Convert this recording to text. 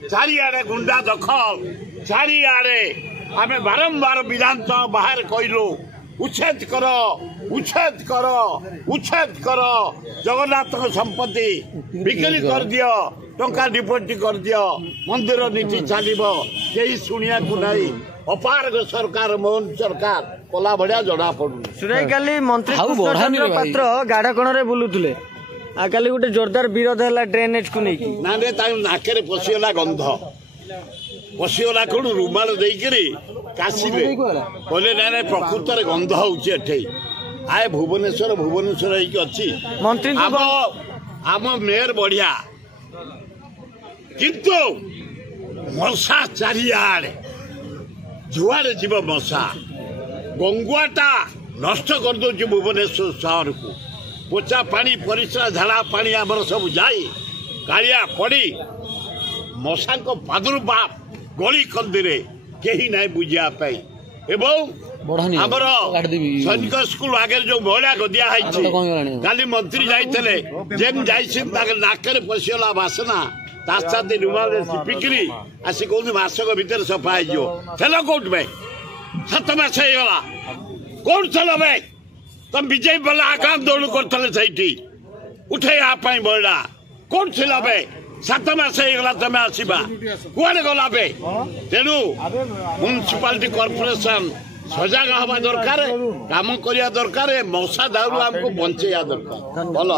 चारिआडे गुंडा दखल चारिआडे आमे बारंबार विधानसभा बाहर कहलु उच्छेद कर उच्छेद कर उच्छेद कर जगन्नाथ संपत्ति बिक्री कर दियो टंका डिपोजिट कर दियो मंदिर नीति चलो कहीं शुणा को नहीं अपारग सरकार मोहन सरकार कला भाया जना पड़ू सुनाई काली मंत्री कृष्णचंद्र पात्र गाढ़ कण बुलुले आ काली गोटे जोरदार विरोध है ड्रेनेज को नहीं ना नाके पशिगला गंध पशिगला कौन रुमाल देकरी काशिबे कहले ना प्रकृत गंध होटे आए भुवनेश्वर भुवनेश्वर अच्छी मंत्री आम मेयर बढ़िया किंतु मशा चारिआडे जुआड़े जीव मशा गंगुआटा नष्ट कर दो भुवनेश्वर शहर को पोचा पानी परिश्रा झाड़ा पानी आमर सब जाए कालिया पड़ी मशा को प्रादुर्भाव गली कंदी कहीं ना बुझापी एवं आमर सैनिक स्कूल आगे जो महिला गदिया काली मंत्री जाइए जेम नाक पशिगला बासना तासाते रुमाल सिपिकी आसी कौन मासक भितर सफा हो कौट में 7 मास होगा कौन चल भाई तुम विजय बल्ला आकाम दौड़ करते उठे आपाई महिला कौन थी भाई 7 मास होगा तुम आसवा कड़े गला बे तेणु म्यूनिसिपालिटी कॉर्पोरेशन सजग हवा दरकार काम करने दरकार मशा दारू आमको बंचेया दरकार भल